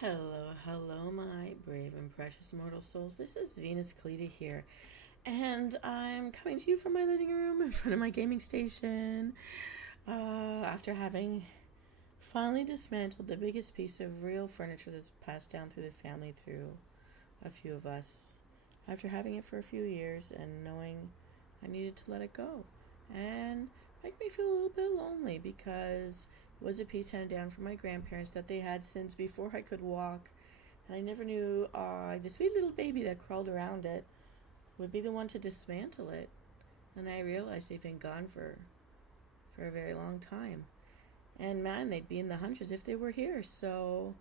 Hello, hello, my brave and precious mortal souls. This is Venus Callida here, and I'm coming to you from my living room in front of my gaming station after having finally dismantled the biggest piece of real furniture that's passed down through the family through a few of us. After having it for a few years and knowing I needed to let it go, and make me feel a little bit lonely because it was a piece handed down from my grandparents that they had since before I could walk, and I never knew the sweet little baby that crawled around it would be the one to dismantle it. And I realized they've been gone for a very long time. And man, they'd be in the hundreds if they were here. So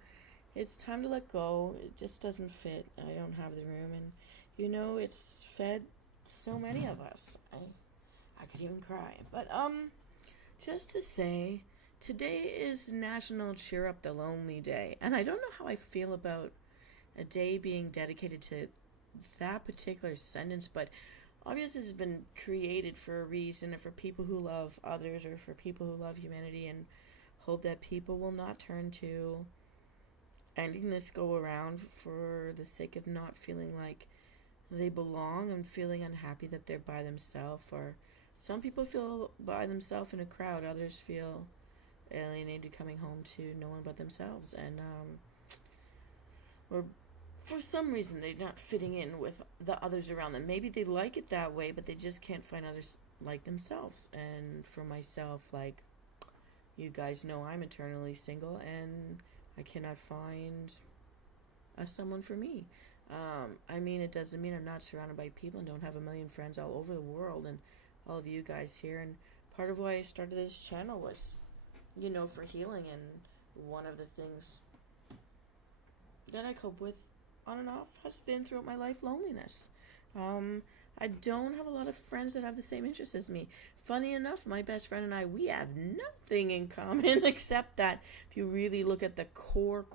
it's time to let go. It just doesn't fit. I don't have the room, and it's fed so many of us. I could even cry. But just to say, today is National Cheer Up the Lonely Day, and I don't know how I feel about a day being dedicated to that particular sentence, but obviously it's been created for a reason, for people who love others or for people who love humanity, and hope that people will not turn to ending this go around for the sake of not feeling like they belong and feeling unhappy that they're by themselves. Or some people feel by themselves in a crowd, others feel alienated coming home to no one but themselves, and or for some reason they're not fitting in with the others around them. Maybe they like it that way, but they just can't find others like themselves. And for myself, like you guys know, I'm eternally single, and I cannot find someone for me. I mean, it doesn't mean I'm not surrounded by people and don't have a million friends all over the world, and all of you guys here. And part of why I started this channel was, for healing. And one of the things that I cope with on and off has been throughout my life loneliness. I don't have a lot of friends that have the same interests as me. Funny enough, my best friend and I, we have nothing in common except that if you really look at the core,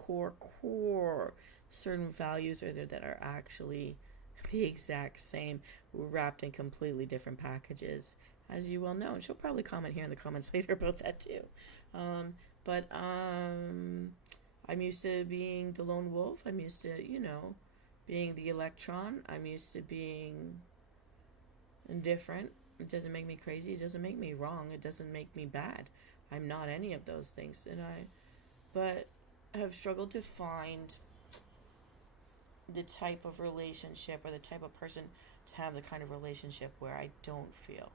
certain values are there that are actually the exact same, wrapped in completely different packages, as you well know. And she'll probably comment here in the comments later about that too. But I'm used to being the lone wolf. I'm used to, being the electron. I'm used to being indifferent. It doesn't make me crazy. It doesn't make me wrong. It doesn't make me bad. I'm not any of those things. But have struggled to find the type of relationship or the type of person to have the kind of relationship where I don't feel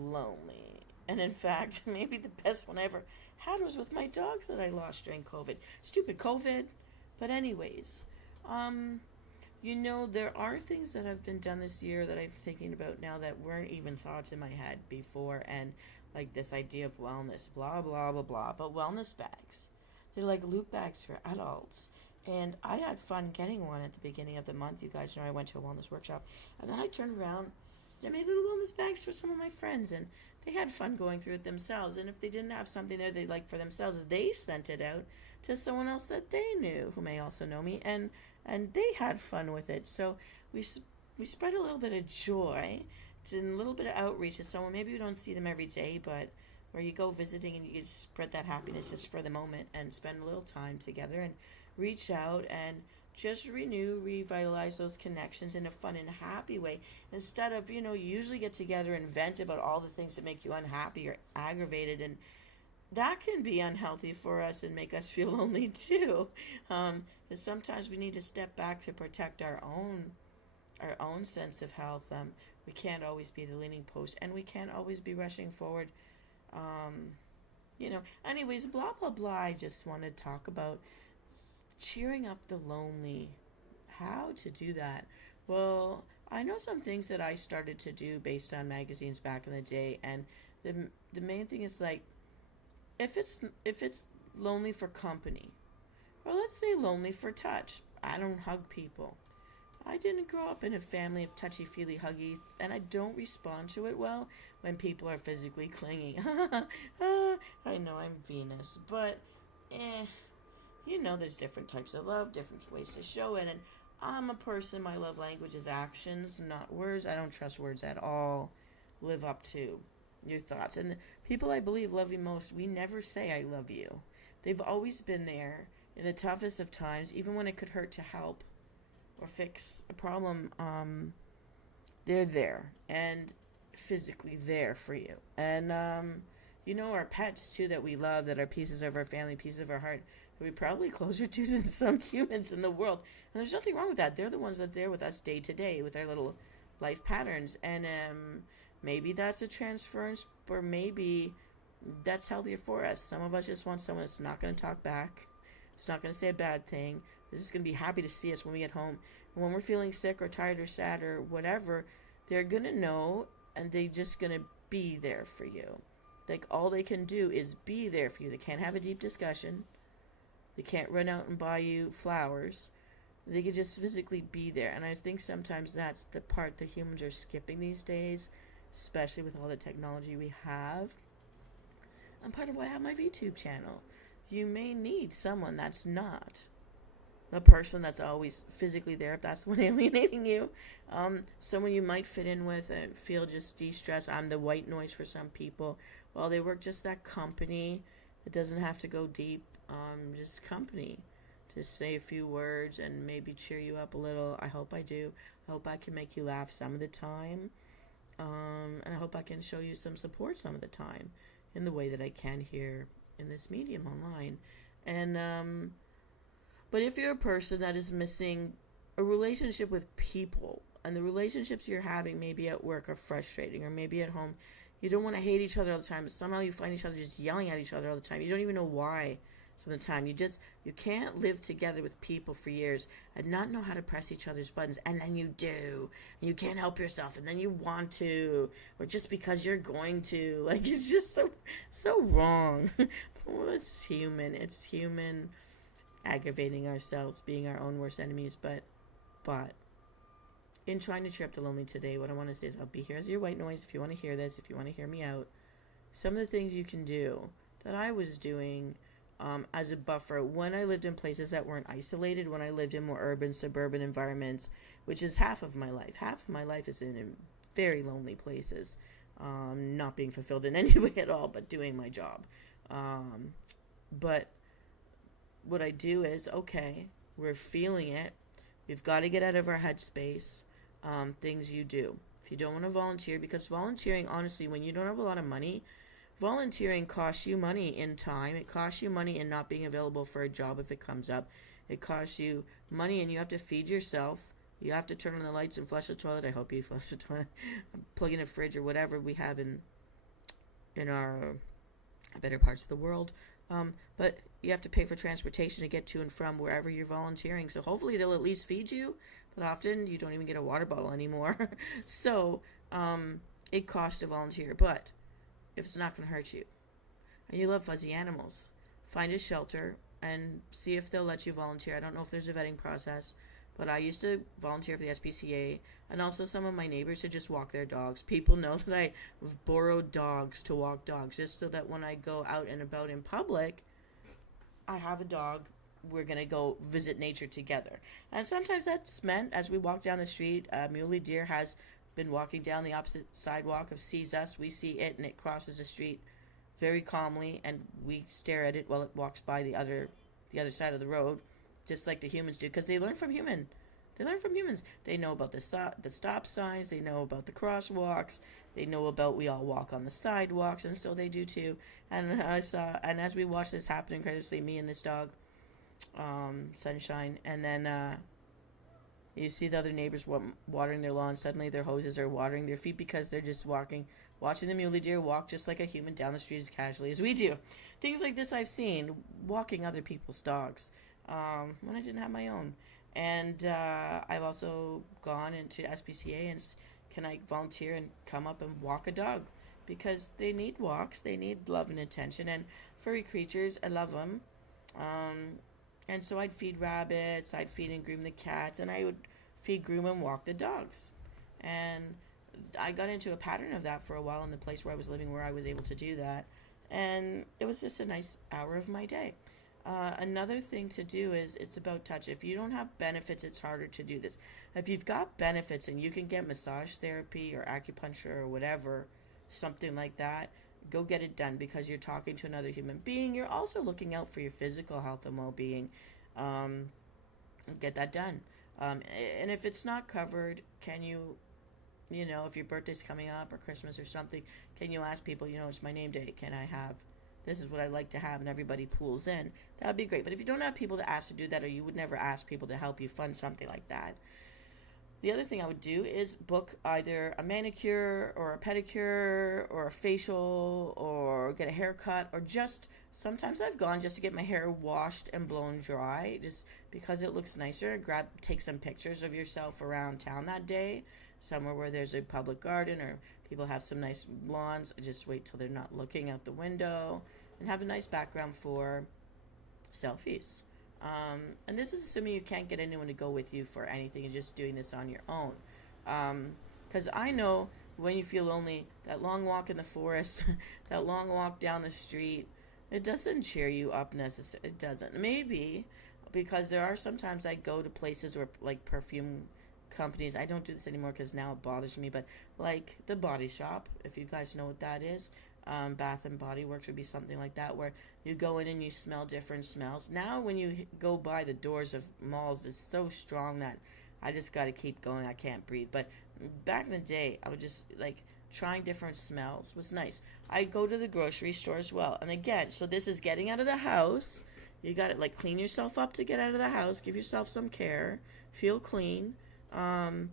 lonely. And in fact, maybe the best one I ever had was with my dogs that I lost during COVID. Stupid COVID. But anyways, there are things that have been done this year that I'm thinking about now that weren't even thoughts in my head before. And like this idea of wellness, blah, blah, blah, blah. But wellness bags, they're like loot bags for adults. And I had fun getting one at the beginning of the month. You guys know I went to a wellness workshop. And then I turned around and I made little wellness bags for some of my friends. And they had fun going through it themselves. And if they didn't have something there they liked for themselves, they sent it out to someone else that they knew who may also know me. And they had fun with it. So we spread a little bit of joy. It's a little bit of outreach to someone. Maybe we don't see them every day, but where you go visiting and you can spread that happiness just for the moment and spend a little time together and reach out and just revitalize those connections in a fun and happy way. Instead of, you usually get together and vent about all the things that make you unhappy or aggravated, and that can be unhealthy for us and make us feel lonely too. Because sometimes we need to step back to protect our own sense of health. We can't always be the leaning post, and we can't always be rushing forward. Anyways, blah blah blah. I just want to talk about cheering up the lonely. How to do that? Well, I know some things that I started to do based on magazines back in the day, and the main thing is like, if it's lonely for company, or let's say lonely for touch. I don't hug people. I didn't grow up in a family of touchy-feely huggy, and I don't respond to it well when people are physically clinging. I know I'm Venus, but there's different types of love, different ways to show it, and I'm a person, my love language is actions, not words. I don't trust words at all. Live up to your thoughts. And the people I believe love you most, we never say I love you. They've always been there in the toughest of times, even when it could hurt to help or fix a problem, they're there and physically there for you. And our pets too that we love, that are pieces of our family, pieces of our heart, that we probably closer to than some humans in the world. And there's nothing wrong with that. They're the ones that's there with us day to day with our little life patterns. And maybe that's a transference, or maybe that's healthier for us. Some of us just want someone that's not going to talk back. It's not going to say a bad thing. They're just going to be happy to see us when we get home. And when we're feeling sick or tired or sad or whatever, they're going to know, and they're just going to be there for you. Like, all they can do is be there for you. They can't have a deep discussion. They can't run out and buy you flowers. They can just physically be there. And I think sometimes that's the part that humans are skipping these days, especially with all the technology we have. And part of why I have my VTube channel. You may need someone that's not a person that's always physically there, if that's what alienating you. Someone you might fit in with and feel just de-stress. I'm the white noise for some people. Well, they work just that company. It doesn't have to go deep. Just company. Just say a few words and maybe cheer you up a little. I hope I do. I hope I can make you laugh some of the time. And I hope I can show you some support some of the time in the way that I can here in this medium online. And but if you're a person that is missing a relationship with people, and the relationships you're having maybe at work are frustrating, or maybe at home you don't want to hate each other all the time, but somehow you find each other just yelling at each other all the time. You don't even know why some of the time. You can't live together with people for years and not know how to press each other's buttons, and then you do, and you can't help yourself, and then you want to, or just because you're going to. Like, it's just so wrong. Well, it's human aggravating ourselves, being our own worst enemies. But in trying to cheer up the lonely today, what I want to say is I'll be here as your white noise if you want to hear this, if you want to hear me out. Some of the things you can do that I was doing as a buffer when I lived in places that weren't isolated, when I lived in more urban, suburban environments, which is half of my life. Half of my life is in very lonely places, not being fulfilled in any way at all, but doing my job. But what I do is, okay, we're feeling it. We've got to get out of our headspace. Things you do. If you don't want to volunteer, because volunteering, honestly, when you don't have a lot of money, volunteering costs you money in time. It costs you money in not being available for a job if it comes up. It costs you money, and you have to feed yourself. You have to turn on the lights and flush the toilet. I hope you flush the toilet. Plug in a fridge or whatever we have in our better parts of the world. But you have to pay for transportation to get to and from wherever you're volunteering. So hopefully they'll at least feed you, but often you don't even get a water bottle anymore. So it costs to volunteer, but if it's not going to hurt you, and you love fuzzy animals, find a shelter and see if they'll let you volunteer. I don't know if there's a vetting process, but I used to volunteer for the SPCA, and also some of my neighbors to just walk their dogs. People know that I've borrowed dogs to walk dogs, just so that when I go out and about in public, I have a dog. We're going to go visit nature together. And sometimes that's meant, as we walk down the street, a muley deer has been walking down the opposite sidewalk, sees us, we see it, and it crosses the street very calmly, and we stare at it while it walks by the other side of the road, just like the humans do, because they learn from humans. They know about the stop signs. They know about the crosswalks. They know about we all walk on the sidewalks, and so they do too. And as we watch this happen, incredibly, me and this dog, Sunshine, and then you see the other neighbors watering their lawn. Suddenly, their hoses are watering their feet because they're just watching the muley deer walk just like a human down the street as casually as we do. Things like this I've seen walking other people's dogs when I didn't have my own. And I've also gone into SPCA and can I volunteer and come up and walk a dog, because they need walks, they need love and attention, and furry creatures, I love them. And so I'd feed rabbits, I'd feed and groom the cats, and I would feed, groom, and walk the dogs. And I got into a pattern of that for a while in the place where I was living, where I was able to do that. And it was just a nice hour of my day. Another thing to do is it's about touch. If you don't have benefits, it's harder to do this. If you've got benefits and you can get massage therapy or acupuncture or whatever, something like that, go get it done, because you're talking to another human being. You're also looking out for your physical health and well-being. Um, get that done. And if it's not covered, can you, if your birthday's coming up or Christmas or something, can you ask people, it's my name day, can I have, this is what I'd like to have, and everybody pools in. That would be great. But if you don't have people to ask to do that, or you would never ask people to help you fund something like that, the other thing I would do is book either a manicure or a pedicure or a facial, or get a haircut, or just, sometimes I've gone just to get my hair washed and blown dry, just because it looks nicer. Take some pictures of yourself around town that day, somewhere where there's a public garden or people have some nice lawns. Just wait till they're not looking out the window, and have a nice background for selfies. And this is assuming you can't get anyone to go with you for anything, and just doing this on your own. Because I know when you feel lonely, that long walk in the forest, that long walk down the street, it doesn't cheer you up necessarily. It doesn't. Maybe because there are sometimes I go to places where, like, perfume companies, I don't do this anymore because now it bothers me, but like the Body Shop, if you guys know what that is, Bath and Body Works would be something like that, where you go in and you smell different smells. Now when you go by the doors of malls, it's so strong that I just got to keep going. I can't breathe. But back in the day, I would just, like, trying different smells was nice. I go to the grocery store as well. And again, so this is getting out of the house. You got to, like, clean yourself up to get out of the house. Give yourself some care. Feel clean. And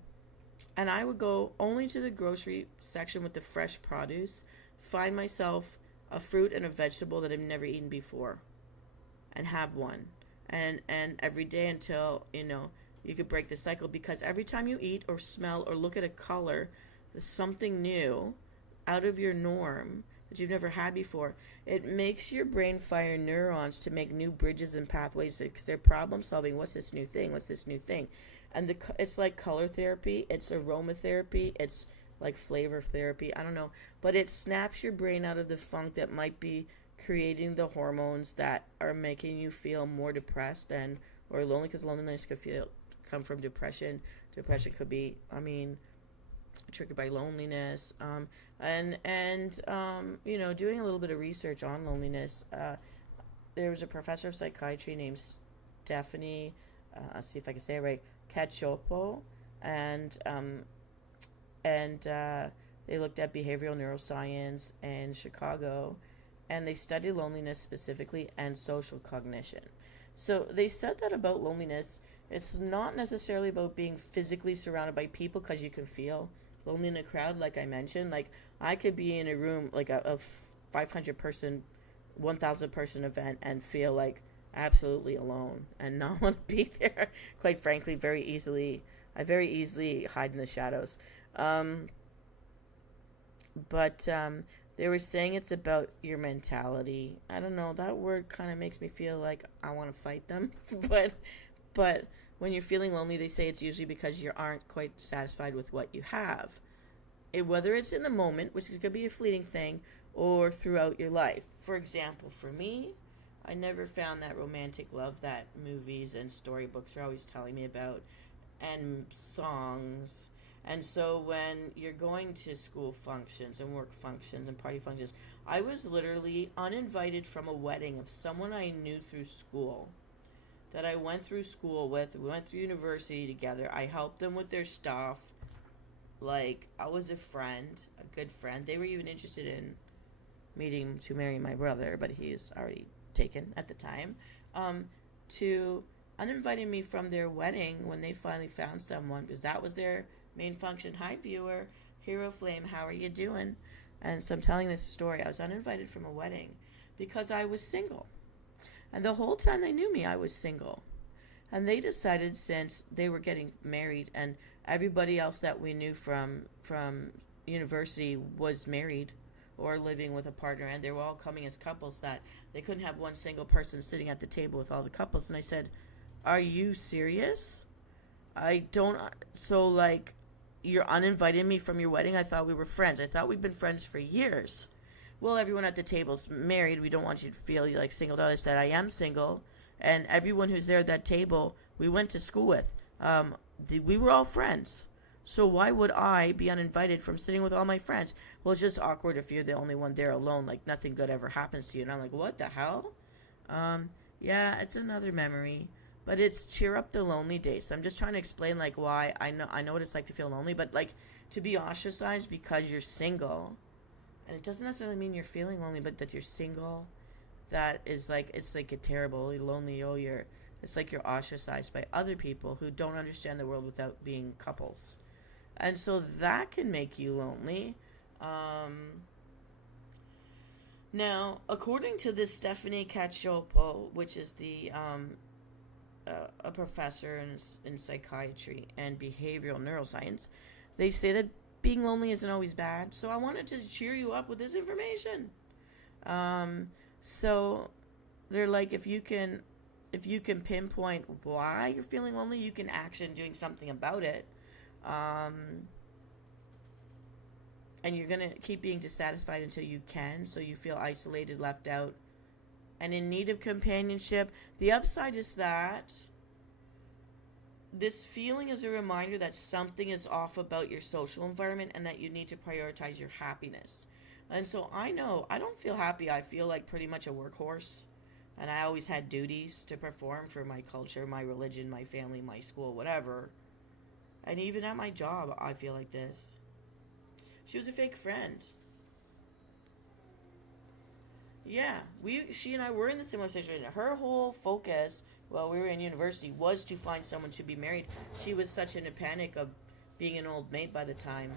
I would go only to the grocery section with the fresh produce. Find myself a fruit and a vegetable that I've never eaten before, and have one. And every day until, you could break the cycle, because every time you eat or smell or look at a color, there's something new out of your norm that you've never had before. It makes your brain fire neurons to make new bridges and pathways, because they're problem solving. What's this new thing? What's this new thing? And it's like color therapy. It's aromatherapy. It's like flavor therapy. I don't know. But it snaps your brain out of the funk that might be creating the hormones that are making you feel more depressed or lonely, because loneliness could come from depression. Depression could be, triggered by loneliness. Doing a little bit of research on loneliness. There was a professor of psychiatry named Stephanie, I'll see if I can say it right, Cacciopo, and they looked at behavioral neuroscience in Chicago, and they studied loneliness specifically and social cognition. So they said that about loneliness, it's not necessarily about being physically surrounded by people, because you can feel lonely in a crowd, like I mentioned. Like, I could be in a room, like a 500 person, 1,000 person event, and feel like absolutely alone and not want to be there. Quite frankly, I very easily hide in the shadows. But they were saying it's about your mentality. I don't know, that word kind of makes me feel like I want to fight them. but when you're feeling lonely, they say it's usually because you aren't quite satisfied with what you have. Whether it's in the moment, which could be a fleeting thing, or throughout your life. For example, for me, I never found that romantic love that movies and storybooks are always telling me about, and songs. And so when you're going to school functions and work functions and party functions, I was literally uninvited from a wedding of someone I knew through school, that I went through school with. We went through university together. I helped them with their stuff. Like, I was a good friend. They were even interested in meeting to marry my brother, but he's already taken at the time. To uninviting me from their wedding when they finally found someone, because that was their main function. Hi, viewer, Hero Flame, how are you doing? And so I'm telling this story. I was uninvited from a wedding because I was single. And the whole time they knew me, I was single. And they decided, since they were getting married and everybody else that we knew from university was married or living with a partner, and they were all coming as couples, that they couldn't have one single person sitting at the table with all the couples. And I said, are you serious? You're uninviting me from your wedding? I thought we were friends. I thought we'd been friends for years. Well, everyone at the table's married. We don't want you to feel like singled out. I said, I am single. And everyone who's there at that table, we went to school with. We were all friends. So why would I be uninvited from sitting with all my friends? Well, it's just awkward if you're the only one there alone, like nothing good ever happens to you. And I'm like, what the hell? Um, yeah, it's another memory. But it's cheer up the lonely days. So I'm just trying to explain like why I know what it's like to feel lonely, but like to be ostracized because you're single. And it doesn't necessarily mean you're feeling lonely, but that you're single. That is like it's like a terrible lonely. Oh, you're it's like you're ostracized by other people who don't understand the world without being couples, and so that can make you lonely. Um, Now, according to this Stephanie Cacioppo, which is the a professor in psychiatry and behavioral neuroscience, they say that being lonely isn't always bad. So I wanted to cheer you up with this information. Um, so they're like, if you can pinpoint why you're feeling lonely, you can action doing something about it. Um, and you're gonna keep being dissatisfied until you can, so you feel isolated, left out, and in need of companionship. The upside is that this feeling is a reminder that something is off about your social environment and that you need to prioritize your happiness. And so I know I don't feel happy. I feel like pretty much a workhorse. And I always had duties to perform for my culture, my religion, my family, my school, whatever. And even at my job, I feel like this. She was a fake friend. Yeah, she and I were in the similar situation. Her whole focus while we were in university was to find someone to be married. She was such in a panic of being an old maid by the time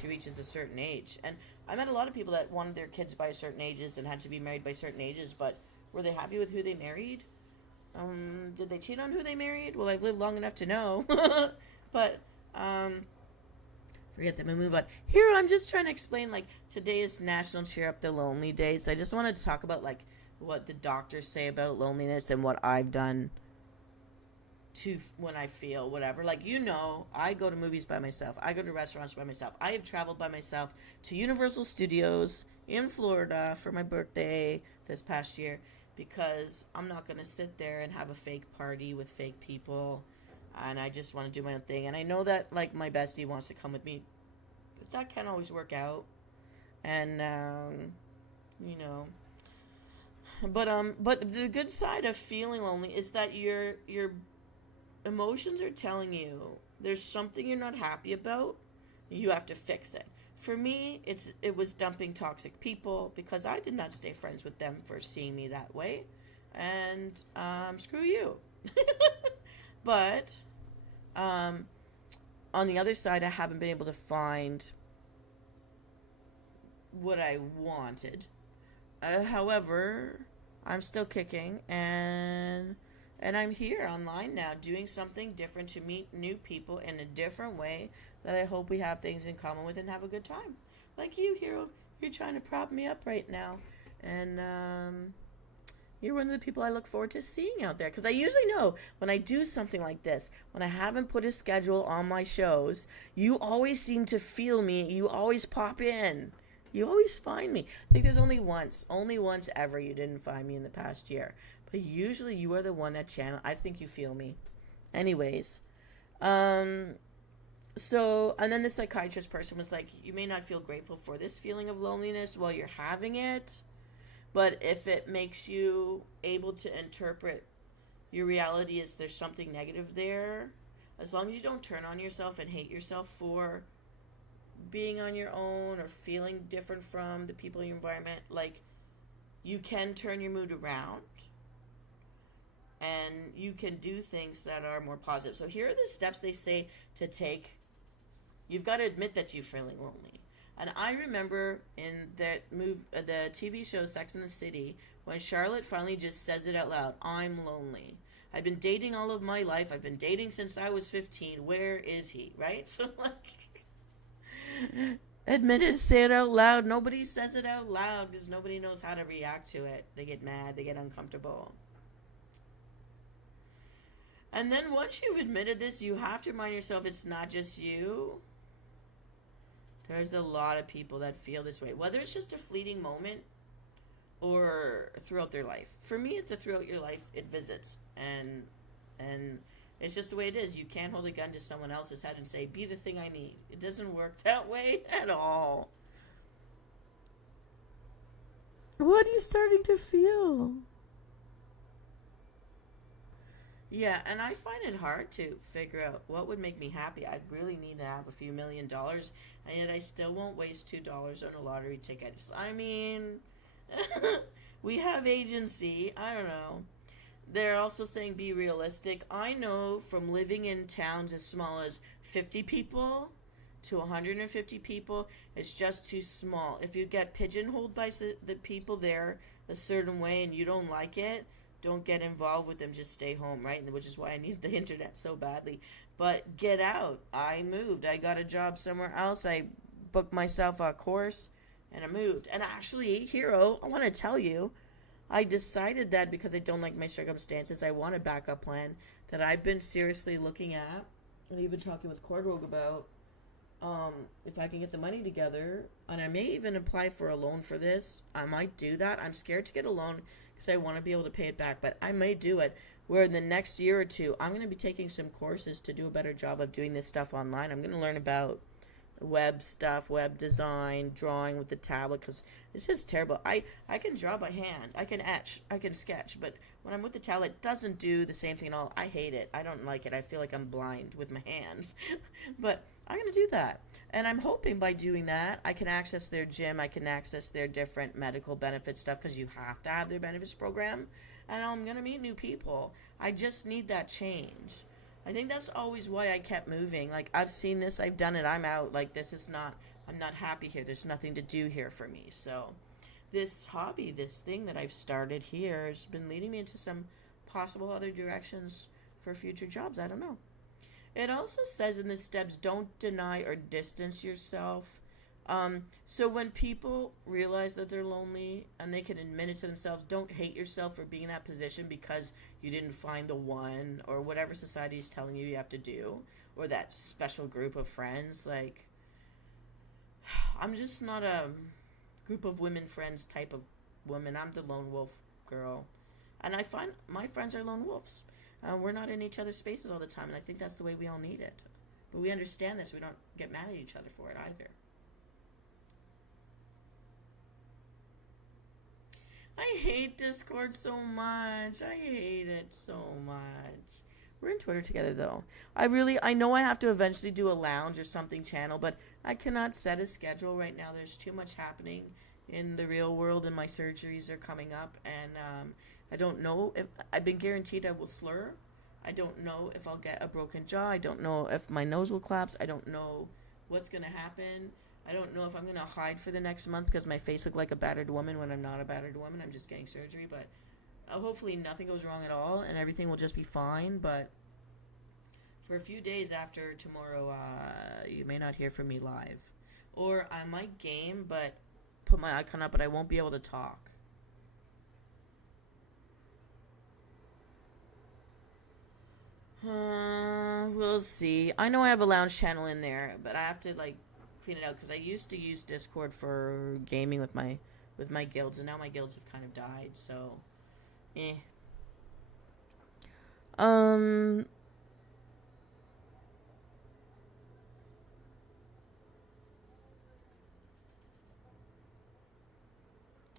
she reaches a certain age. And I met a lot of people that wanted their kids by certain ages and had to be married by certain ages, but were they happy with who they married? Did they cheat on who they married? Well, I've lived long enough to know. But forget them and move on. Here, I'm just trying to explain, like, today is National Cheer Up the Lonely Day. So I just wanted to talk about, like, what the doctors say about loneliness and what I've done to when I feel whatever. Like, I go to movies by myself. I go to restaurants by myself. I have traveled by myself to Universal Studios in Florida for my birthday this past year because I'm not going to sit there and have a fake party with fake people. And I just want to do my own thing. And I know that, like, my bestie wants to come with me, but that can't always work out. And, you know. But the good side of feeling lonely is that your emotions are telling you there's something you're not happy about. You have to fix it. For me, it was dumping toxic people because I did not stay friends with them for seeing me that way. And, screw you. But on the other side, I haven't been able to find what I wanted. However, I'm still kicking, and I'm here online now doing something different to meet new people in a different way that I hope we have things in common with and have a good time. Like you, Hero, you're trying to prop me up right now, and you're one of the people I look forward to seeing out there. Because I usually know when I do something like this, when I haven't put a schedule on my shows, you always seem to feel me. You always pop in. You always find me. I think there's only once ever you didn't find me in the past year. But usually you are the one that channel. I think you feel me. Anyways. So, and then the psychiatrist person was like, you may not feel grateful for this feeling of loneliness while you're having it. But if it makes you able to interpret your reality as there's something negative there, as long as you don't turn on yourself and hate yourself for being on your own or feeling different from the people in your environment, like, you can turn your mood around and you can do things that are more positive. So here are the steps they say to take. You've got to admit that you're feeling lonely. And I remember in that the TV show Sex and the City, when Charlotte finally just says it out loud, I'm lonely. I've been dating all of my life. I've been dating since I was 15. Where is he? Right? So, like, admit it, say it out loud. Nobody says it out loud because nobody knows how to react to it. They get mad. They get uncomfortable. And then once you've admitted this, you have to remind yourself it's not just you. There's a lot of people that feel this way, whether it's just a fleeting moment or throughout their life. For me, it's a throughout your life. It visits, and It's just the way it is. You can't hold a gun to someone else's head and say, be the thing I need. It doesn't work that way at all. What are you starting to feel? Yeah, and I find it hard to figure out what would make me happy. I'd really need to have a few $1,000,000, and yet I still won't waste $2 on a lottery ticket. I mean, we have agency. I don't know. They're also saying be realistic. I know from living in towns as small as 50 people to 150 people, it's just too small. If you get pigeonholed by the people there a certain way and you don't like it, don't get involved with them. Just stay home, right? Which is why I need the internet so badly. But get out. I moved. I got a job somewhere else. I booked myself a course and I moved. And actually, Hero, I want to tell you, I decided that because I don't like my circumstances, I want a backup plan that I've been seriously looking at and even talking with Cordrogue about if I can get the money together. And I may even apply for a loan for this. I might do that. I'm scared to get a loan because I want to be able to pay it back, but I may do it where in the next year or two, I'm going to be taking some courses to do a better job of doing this stuff online. I'm going to learn about web stuff, web design, drawing with the tablet, because it's just terrible. I can draw by hand, I can etch, I can sketch, but when I'm with the tablet, it doesn't do the same thing at all. I hate it. I don't like it. I feel like I'm blind with my hands. But I'm going to do that. And I'm hoping by doing that, I can access their gym, I can access their different medical benefit stuff, because you have to have their benefits program, and I'm going to meet new people. I just need that change. I think that's always why I kept moving. Like, I've seen this, I've done it, I'm out. Like, this is not, I'm not happy here. There's nothing to do here for me. So this hobby, this thing that I've started here has been leading me into some possible other directions for future jobs. I don't know. It also says in the steps, don't deny or distance yourself. So when people realize that they're lonely and they can admit it to themselves, don't hate yourself for being in that position because you didn't find the one or whatever society is telling you have to do, or that special group of friends. Like, I'm just not a group of women friends type of woman. I'm the lone wolf girl. And I find my friends are lone wolves. We're not in each other's spaces all the time, and I think that's the way we all need it. But we understand this. We don't get mad at each other for it either. I hate Discord so much. I hate it so much. We're in Twitter together, though. I know I have to eventually do a lounge or something channel, but I cannot set a schedule right now. There's too much happening in the real world, and my surgeries are coming up, and I don't know if I've been guaranteed I will slur. I don't know if I'll get a broken jaw. I don't know if my nose will collapse. I don't know what's going to happen. I don't know if I'm going to hide for the next month because my face looked like a battered woman when I'm not a battered woman. I'm just getting surgery, but hopefully nothing goes wrong at all and everything will just be fine. But for a few days after tomorrow, you may not hear from me live. Or I might game, but put my icon up, but I won't be able to talk. We'll see. I know I have a lounge channel in there, but I have to clean it out because I used to use Discord for gaming with my guilds, and now my guilds have kind of died. So,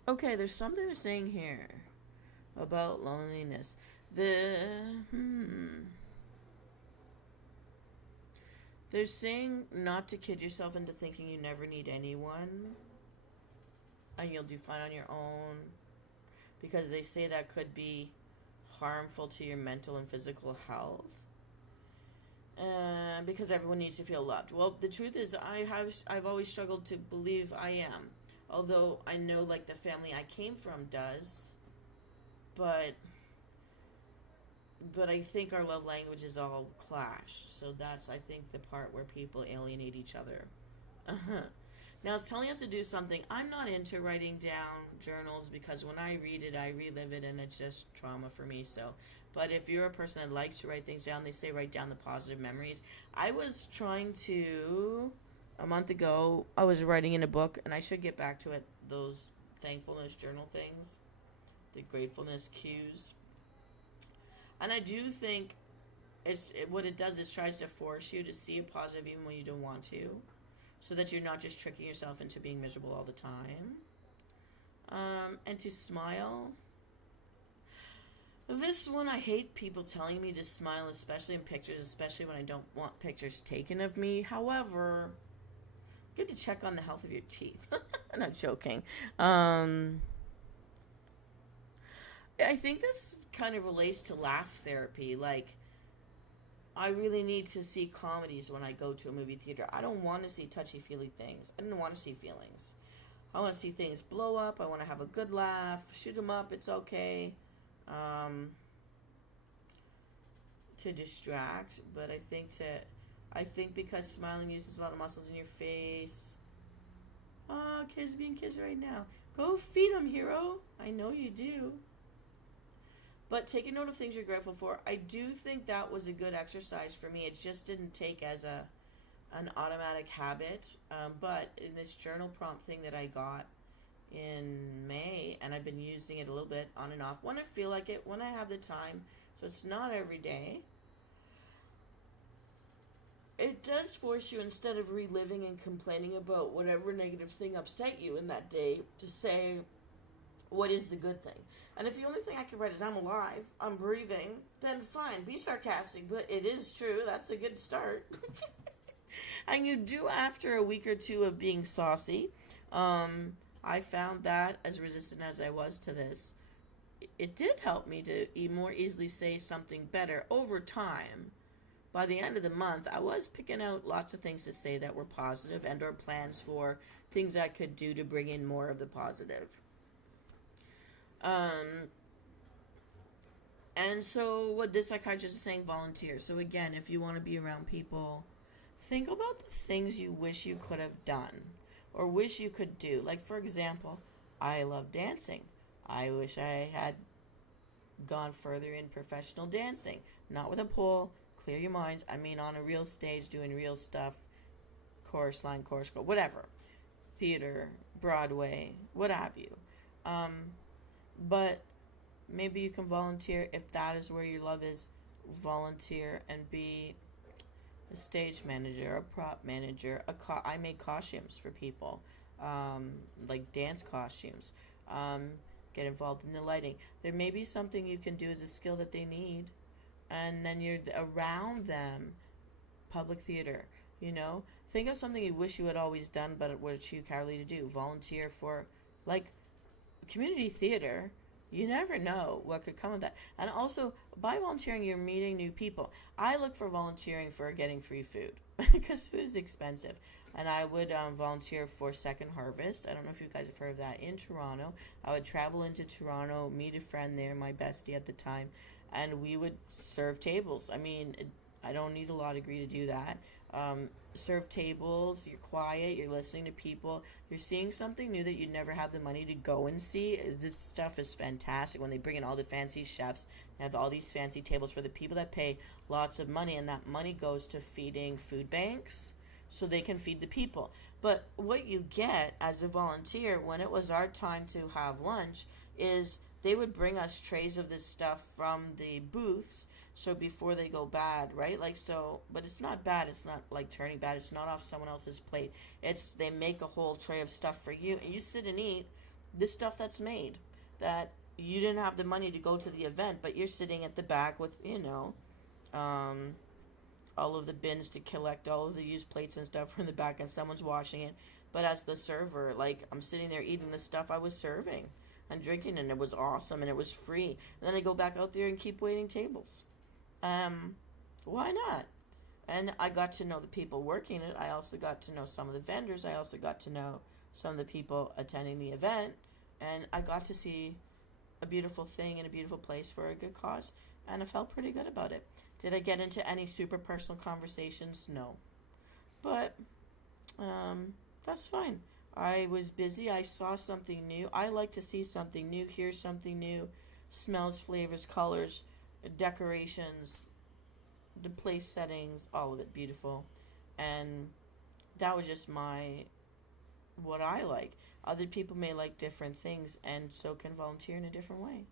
Okay, there's something they're saying here about loneliness. They're saying not to kid yourself into thinking you never need anyone and you'll do fine on your own, because they say that could be harmful to your mental and physical health. Because everyone needs to feel loved. Well, the truth is, I've always struggled to believe I am. Although I know, the family I came from does. But I think our love languages all clash. So that's, I think, the part where people alienate each other. Now, it's telling us to do something. I'm not into writing down journals because when I read it, I relive it, and it's just trauma for me. So, but if you're a person that likes to write things down, they say write down the positive memories. I was trying to, a month ago, I was writing in a book, and I should get back to it, those thankfulness journal things, the gratefulness cues. And I do think what it does is tries to force you to see a positive even when you don't want to, so that you're not just tricking yourself into being miserable all the time. And to smile. This one, I hate people telling me to smile, especially in pictures, especially when I don't want pictures taken of me. However, good to check on the health of your teeth. I'm not joking. I think this kind of relates to laugh therapy. Like, I really need to see comedies when I go to a movie theater. I don't want to see touchy-feely things. I don't want to see feelings. I want to see things blow up. I want to have a good laugh. Shoot 'em up. It's okay. To distract. But I think because smiling uses a lot of muscles in your face. Oh, kids being kids right now. Go feed them, hero. I know you do. But taking note of things you're grateful for, I do think that was a good exercise for me. It just didn't take as an automatic habit. But in this journal prompt thing that I got in May, and I've been using it a little bit on and off when I feel like it, when I have the time. So it's not every day. It does force you, instead of reliving and complaining about whatever negative thing upset you in that day, to say, what is the good thing? And if the only thing I can write is I'm alive, I'm breathing, then fine, be sarcastic, but it is true. That's a good start. And you do, after a week or two of being saucy. I found that, as resistant as I was to this, it did help me to more easily say something better over time. By the end of the month, I was picking out lots of things to say that were positive, and or plans for things I could do to bring in more of the positive. And so what this psychiatrist is saying, volunteer. So again, if you want to be around people, think about the things you wish you could have done or wish you could do. Like, for example, I love dancing. I wish I had gone further in professional dancing. Not with a pole, clear your minds. I mean on a real stage doing real stuff, chorus line, chorus, whatever. Theater, Broadway, what have you. But maybe you can volunteer, if that is where your love is, volunteer and be a stage manager, a prop manager. I make costumes for people, like dance costumes. Get involved in the lighting. There may be something you can do as a skill that they need, and then you're around them. Public theater, think of something you wish you had always done, but it was too cowardly to do. Volunteer for, like, community theater. You never know what could come of that. And also, by volunteering, you're meeting new people. I look for volunteering for getting free food because food is expensive. And I would volunteer for Second Harvest. I don't know if you guys have heard of that, in Toronto. I would travel into Toronto, meet a friend there, my bestie at the time, and we would serve tables. I mean, I don't need a law degree to do that. Serve tables, you're quiet, you're listening to people, you're seeing something new that you'd never have the money to go and see. This stuff is fantastic. When they bring in all the fancy chefs, they have all these fancy tables for the people that pay lots of money, and that money goes to feeding food banks so they can feed the people. But what you get as a volunteer, when it was our time to have lunch, is they would bring us trays of this stuff from the booths. So before they go bad, right? Like, so, but it's not bad. It's not like turning bad. It's not off someone else's plate. They make a whole tray of stuff for you, and you sit and eat this stuff that's made, that you didn't have the money to go to the event, but you're sitting at the back with, all of the bins to collect all of the used plates and stuff from the back, and someone's washing it. But as the server, like, I'm sitting there eating the stuff I was serving and drinking, and it was awesome, and it was free. And then I go back out there and keep waiting tables. Why not? And I got to know the people working it. I also got to know some of the vendors. I also got to know some of the people attending the event. And I got to see a beautiful thing in a beautiful place for a good cause. And I felt pretty good about it. Did I get into any super personal conversations? No. But that's fine. I was busy. I saw something new. I like to see something new, hear something new, smells, flavors, colors, decorations, the place settings, all of it beautiful. And that was just what I like. Other people may like different things, and so can volunteer in a different way.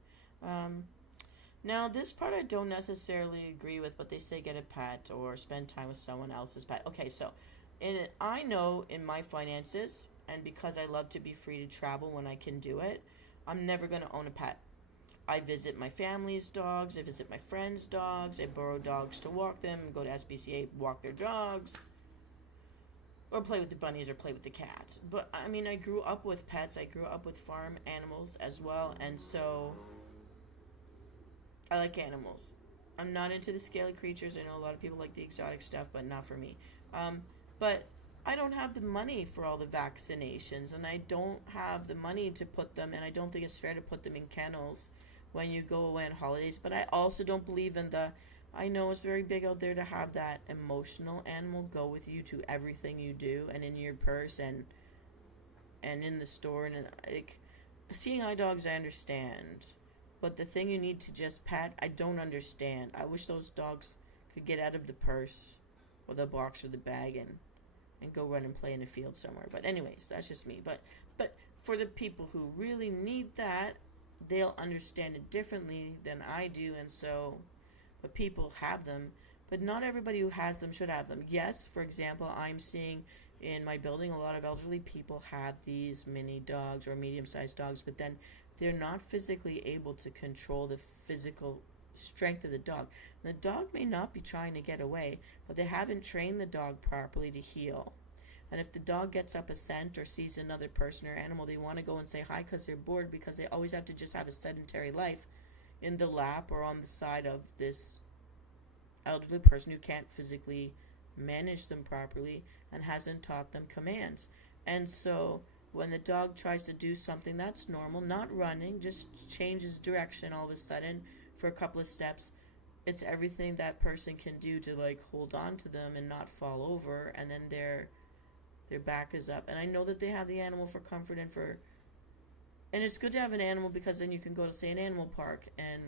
Now, this part I don't necessarily agree with, but they say get a pet or spend time with someone else's pet. Okay, so I know in my finances, and because I love to be free to travel when I can do it, I'm never going to own a pet. I visit my family's dogs, I visit my friends' dogs, I borrow dogs to walk them, go to SPCA, walk their dogs, or play with the bunnies or play with the cats. But I mean, I grew up with pets, I grew up with farm animals as well, and so I like animals. I'm not into the scaly creatures. I know a lot of people like the exotic stuff, but not for me. But I don't have the money for all the vaccinations, and I don't have the money to put them, and I don't think it's fair to put them in kennels when you go away on holidays. But I also don't believe in the. I know it's very big out there to have that emotional animal go with you to everything you do, and in your purse, and in the store, and like seeing eye dogs, I understand. But the thing you need to just pet, I don't understand. I wish those dogs could get out of the purse or the box or the bag and go run and play in a field somewhere. But anyways, that's just me. But for the people who really need that, they'll understand it differently than I do, and so but people have them. But not everybody who has them should have them. Yes, for example, I'm seeing in my building a lot of elderly people have these mini dogs or medium-sized dogs, but then they're not physically able to control the physical strength of the dog. And the dog may not be trying to get away, but they haven't trained the dog properly to heel. And if the dog gets up a scent or sees another person or animal, they want to go and say hi because they're bored, because they always have to just have a sedentary life in the lap or on the side of this elderly person who can't physically manage them properly and hasn't taught them commands. And so when the dog tries to do something that's normal, not running, just changes direction all of a sudden for a couple of steps, it's everything that person can do to like hold on to them and not fall over, and then their back is up. And I know that they have the animal for comfort and it's good to have an animal because then you can go to, say, an animal park and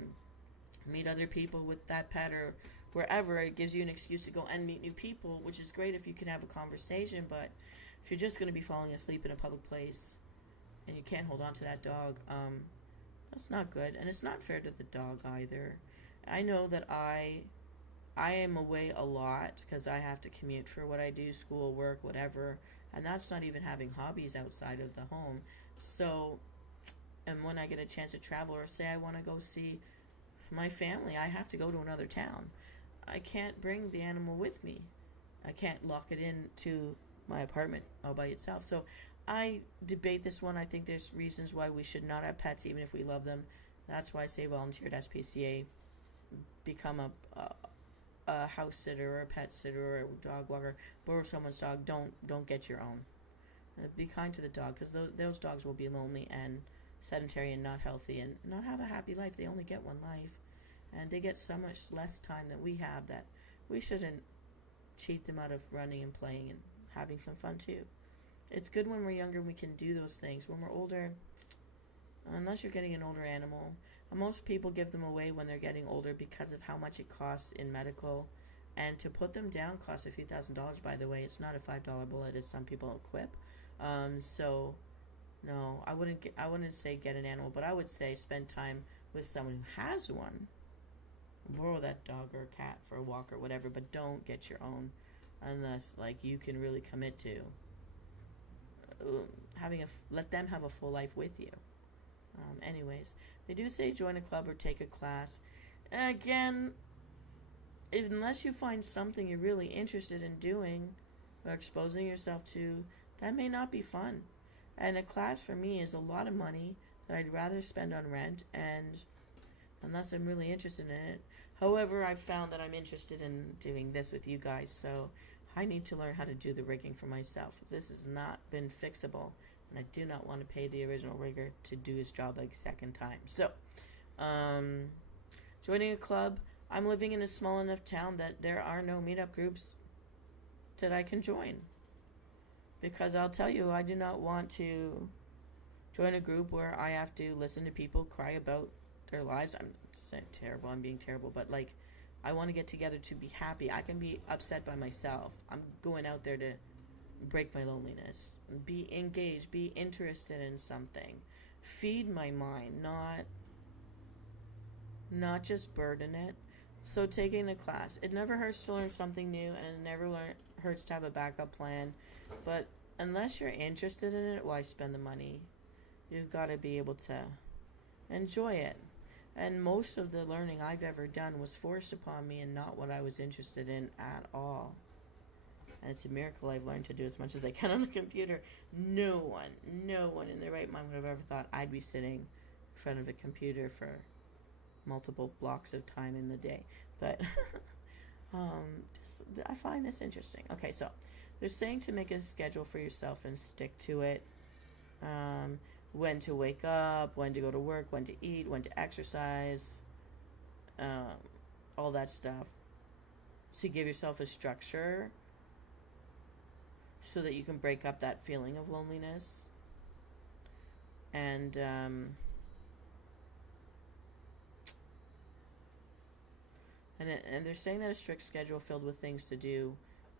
meet other people with that pet, or wherever. It gives you an excuse to go and meet new people, which is great if you can have a conversation. But if you're just going to be falling asleep in a public place and you can't hold on to that dog, that's not good, and it's not fair to the dog either. I know that I am away a lot because I have to commute for what I do, school, work, whatever, and that's not even having hobbies outside of the home. So, and when I get a chance to travel, or say I want to go see my family, I have to go to another town. I can't bring the animal with me. I can't lock it into my apartment all by itself. So I debate this one. I think there's reasons why we should not have pets even if we love them. That's why I say volunteer at SPCA, become a house sitter or a pet sitter or a dog walker, borrow someone's dog. Don't get your own. Be kind to the dog, because those dogs will be lonely and sedentary and not healthy and not have a happy life. They only get one life, and they get so much less time than we have, that we shouldn't cheat them out of running and playing and having some fun too. It's good when we're younger we can do those things. When we're older, unless you're getting an older animal, and most people give them away when they're getting older because of how much it costs in medical, and to put them down costs a few $1,000s, by the way. It's not a $5 bullet as some people equip. So no, I wouldn't say get an animal, but I would say spend time with someone who has one. Borrow that dog or cat for a walk or whatever, but don't get your own unless like you can really commit to let them have a full life with you. Anyways, they do say join a club or take a class. Again, unless you find something you're really interested in doing or exposing yourself to, that may not be fun. And a class for me is a lot of money that I'd rather spend on rent, and unless I'm really interested in it. However, I've found that I'm interested in doing this with you guys, so I need to learn how to do the rigging for myself. This has not been fixable, and I do not want to pay the original rigger to do his job like second time. So, joining a club. I'm living in a small enough town that there are no meetup groups that I can join. Because I'll tell you, I do not want to join a group where I have to listen to people cry about their lives. I'm terrible. I'm being terrible. But, like, I want to get together to be happy. I can be upset by myself. I'm going out there to break my loneliness. Be engaged. Be interested in something. Feed my mind, not not just burden it. So taking a class, it never hurts to learn something new, and it never hurts to have a backup plan. But unless you're interested in it, why spend the money? You've got to be able to enjoy it. And most of the learning I've ever done was forced upon me and not what I was interested in at all. And it's a miracle I've learned to do as much as I can on a computer. No one in their right mind would have ever thought I'd be sitting in front of a computer for multiple blocks of time in the day. But I find this interesting. Okay, so they're saying to make a schedule for yourself and stick to it. When to wake up, when to go to work, when to eat, when to exercise, all that stuff. To give yourself a structure so that you can break up that feeling of loneliness. And they're saying that a strict schedule filled with things to do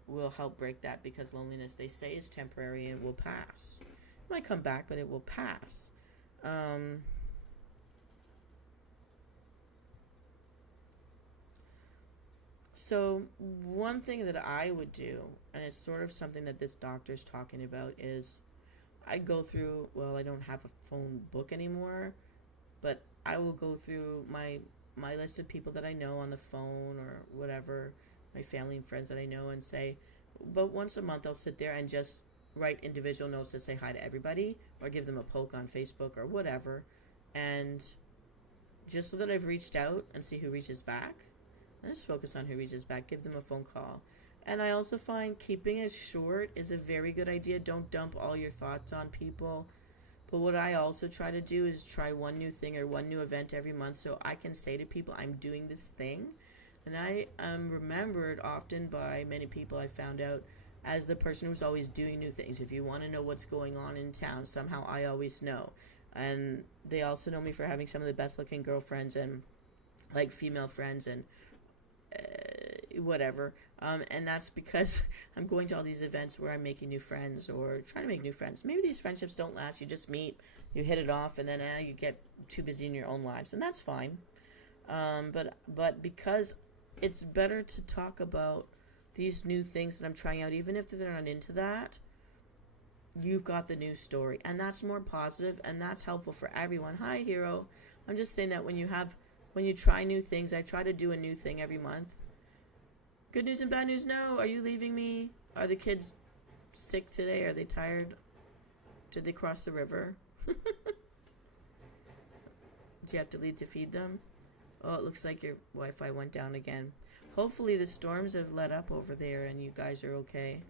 will help break that, because loneliness, they say, is temporary and will pass. It might come back, but it will pass. So one thing that I would do, and it's sort of something that this doctor's talking about, is I go through, well, I don't have a phone book anymore, but I will go through my list of people that I know on the phone or whatever, my family and friends that I know, and say, but once a month I'll sit there and just write individual notes to say hi to everybody, or give them a poke on Facebook or whatever, and just so that I've reached out and see who reaches back. And just focus on who reaches back, give them a phone call. And I also find keeping it short is a very good idea. Don't dump all your thoughts on people. But what I also try to do is try one new thing or one new event every month, so I can say to people, I'm doing this thing. And I am remembered often by many people, I found out, as the person who's always doing new things. If you want to know what's going on in town, somehow I always know. And they also know me for having some of the best looking girlfriends and like female friends and whatever. And that's because I'm going to all these events where I'm making new friends or trying to make new friends. Maybe these friendships don't last. You just meet, you hit it off, and then you get too busy in your own lives, and that's fine. But because it's better to talk about these new things that I'm trying out, even if they're not into that, you've got the new story, and that's more positive, and that's helpful for everyone. Hi, hero. I'm just saying that when you try new things, I try to do a new thing every month. Good news and bad news, no. Are you leaving me? Are the kids sick today? Are they tired? Did they cross the river? Did you have to leave to feed them? Oh, it looks like your Wi-Fi went down again. Hopefully the storms have let up over there and you guys are okay.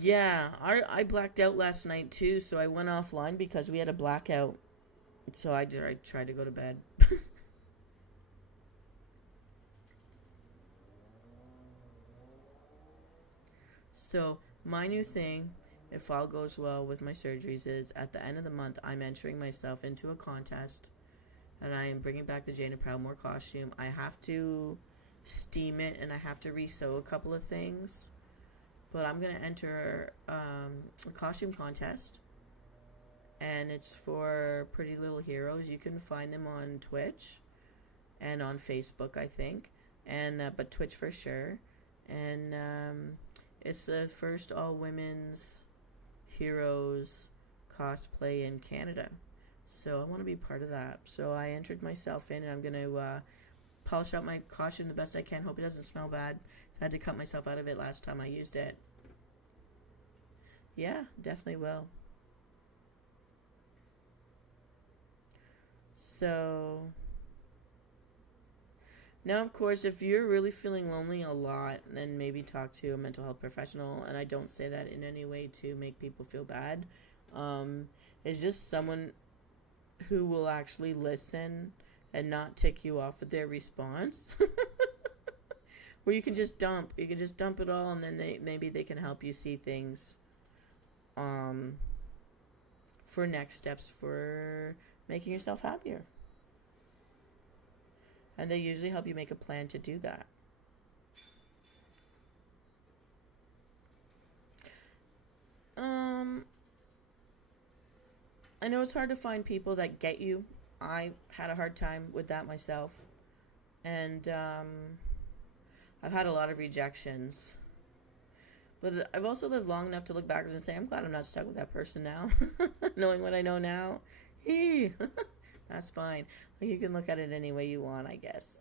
Yeah, I blacked out last night too, so I went offline because we had a blackout. So I tried to go to bed. So my new thing, if all goes well with my surgeries, is at the end of the month I'm entering myself into a contest, and I am bringing back the Jane and Proudmore costume. I have to steam it and I have to re-sew a couple of things, but I'm gonna enter a costume contest, and it's for Pretty Little Heroes. You can find them on Twitch and on Facebook, I think, and but Twitch for sure. And it's the first all women's heroes cosplay in Canada, so I want to be part of that. So I entered myself in, and I'm gonna polish out my costume the best I can. Hope it doesn't smell bad. I had to cut myself out of it last time I used it. Yeah, definitely will. So now, of course, if you're really feeling lonely a lot, then maybe talk to a mental health professional. And I don't say that in any way to make people feel bad. It's just someone who will actually listen and not tick you off with their response. Where you can just dump. You can just dump it all, and then maybe they can help you see things for next steps for making yourself happier. And they usually help you make a plan to do that. I know it's hard to find people that get you. I had a hard time with that myself. And I've had a lot of rejections. But I've also lived long enough to look backwards and say, I'm glad I'm not stuck with that person now. Knowing what I know now, that's fine. Like, you can look at it any way you want, I guess.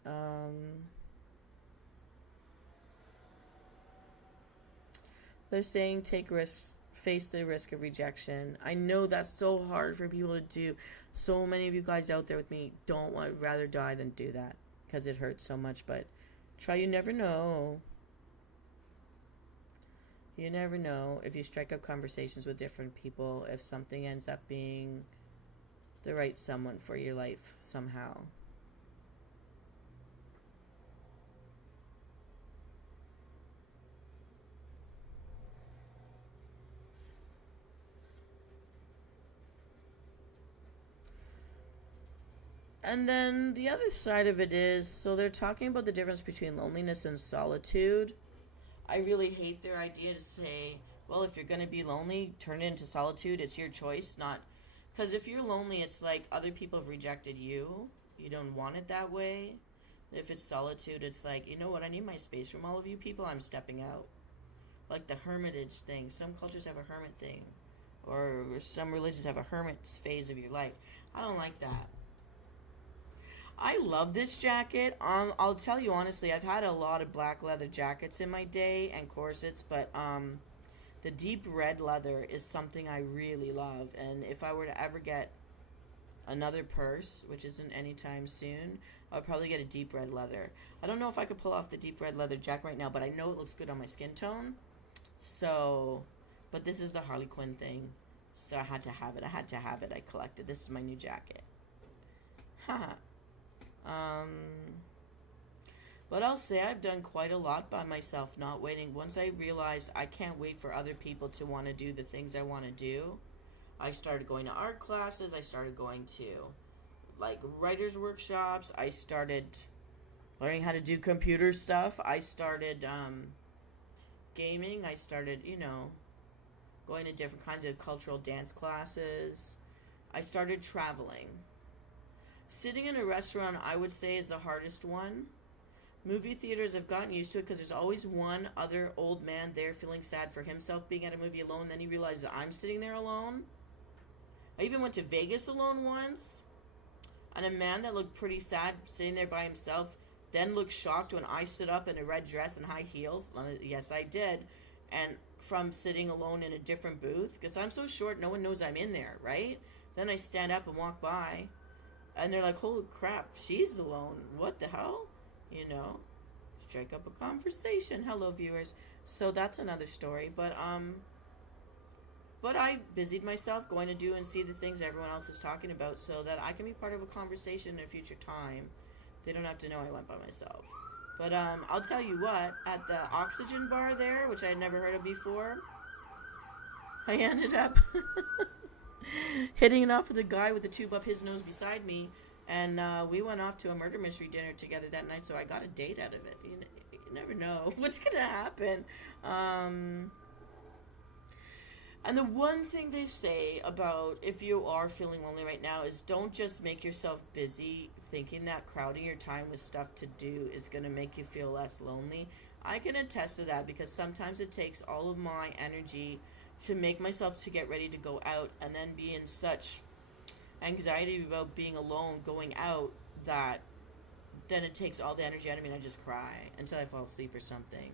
They're saying take risks, face the risk of rejection. I know that's so hard for people to do. So many of you guys out there with me don't want rather die than do that because it hurts so much. But try. You never know. You never know if you strike up conversations with different people, if something ends up being the right someone for your life somehow. And then the other side of it is, so they're talking about the difference between loneliness and solitude. I really hate their idea to say, well, if you're going to be lonely, turn it into solitude. It's your choice, not... Because if you're lonely, it's like other people have rejected you. You don't want it that way. If it's solitude, it's like, you know what, I need my space from all of you people. I'm stepping out. Like the hermitage thing. Some cultures have a hermit thing. Or some religions have a hermit phase of your life. I don't like that. I love this jacket. I'll tell you honestly, I've had a lot of black leather jackets in my day and corsets, but the deep red leather is something I really love. And if I were to ever get another purse, which isn't anytime soon, I'll probably get a deep red leather. I don't know if I could pull off the deep red leather jacket right now, but I know it looks good on my skin tone. So, but this is the Harley Quinn thing. So I had to have it. I collected. This is my new jacket. Haha. But I'll say I've done quite a lot by myself, not waiting. Once I realized I can't wait for other people to want to do the things I want to do, I started going to art classes. I started going to, like, writers' workshops. I started learning how to do computer stuff. I started gaming. I started, going to different kinds of cultural dance classes. I started traveling. Sitting in a restaurant, I would say, is the hardest one. Movie theaters, I've gotten used to it because there's always one other old man there feeling sad for himself being at a movie alone. Then he realizes I'm sitting there alone. I even went to Vegas alone once. And a man that looked pretty sad sitting there by himself then looked shocked when I stood up in a red dress and high heels. Yes, I did. And from sitting alone in a different booth, because I'm so short, no one knows I'm in there, right? Then I stand up and walk by. And they're like, holy crap, she's alone. What the hell? Strike up a conversation. Hello, viewers. So that's another story. But I busied myself going to do and see the things everyone else is talking about so that I can be part of a conversation in a future time. They don't have to know I went by myself. But I'll tell you what, at the Oxygen bar there, which I had never heard of before, I ended up hitting it off with a guy with a tube up his nose beside me, and we went off to a murder mystery dinner together that night, so I got a date out of it. You never know what's going to happen. And the one thing they say about if you are feeling lonely right now is don't just make yourself busy thinking that crowding your time with stuff to do is going to make you feel less lonely. I can attest to that because sometimes it takes all of my energy to make myself to get ready to go out and then be in such anxiety about being alone going out that then it takes all the energy out of me and I just cry until I fall asleep or something.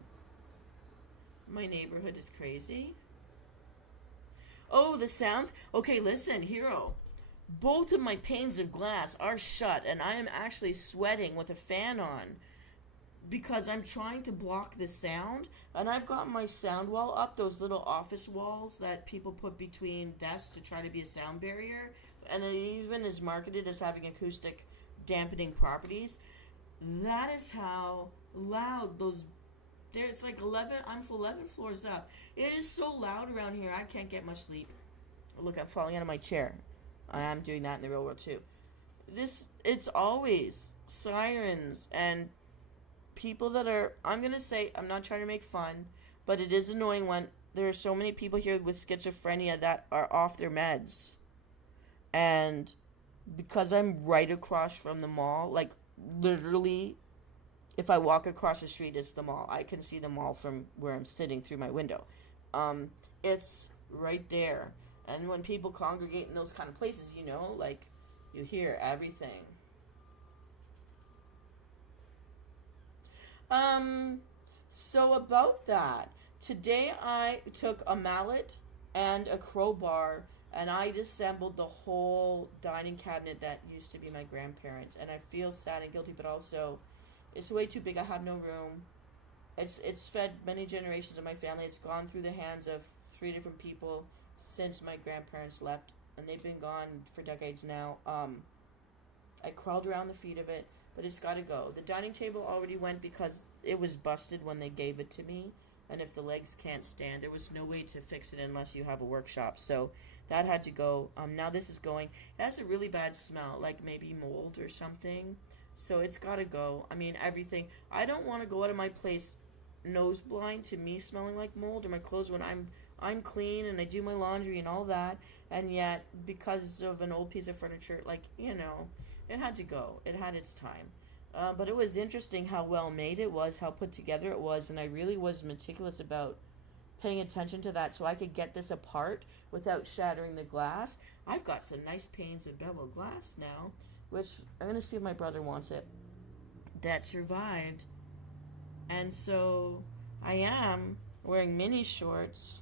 My neighborhood is crazy. Oh, the sounds. Okay, listen, Hero. Both of my panes of glass are shut and I am actually sweating with a fan on because I'm trying to block the sound, and I've got my sound wall up, those little office walls that people put between desks to try to be a sound barrier, and it even is marketed as having acoustic dampening properties. That is how loud those, it's like 11, I'm 11 floors up. It is so loud around here, I can't get much sleep. Look, I'm falling out of my chair. I am doing that in the real world too. It's always sirens and people that are, I'm going to say, I'm not trying to make fun, but it is annoying when there are so many people here with schizophrenia that are off their meds. And because I'm right across from the mall, like literally, if I walk across the street, it's the mall. I can see the mall from where I'm sitting through my window. It's right there. And when people congregate in those kind of places, like you hear everything. So about that, today I took a mallet and a crowbar and I disassembled the whole dining cabinet that used to be my grandparents. And I feel sad and guilty, but also it's way too big. I have no room. It's fed many generations of my family. It's gone through the hands of 3 different people since my grandparents left, and they've been gone for decades now. I crawled around the feet of it, but it's got to go. The dining table already went because it was busted when they gave it to me, and if the legs can't stand, there was no way to fix it unless you have a workshop. So that had to go. Now this is going. It has a really bad smell, like maybe mold or something. So it's got to go. I mean, everything. I don't want to go out of my place nose blind to me smelling like mold or my clothes when I'm clean and I do my laundry and all that, and yet because of an old piece of furniture, it had to go. It had its time. But it was interesting how well made it was, how put together it was, and I really was meticulous about paying attention to that so I could get this apart without shattering the glass. I've got some nice panes of beveled glass now, which I'm going to see if my brother wants it, that survived. And so I am wearing mini shorts,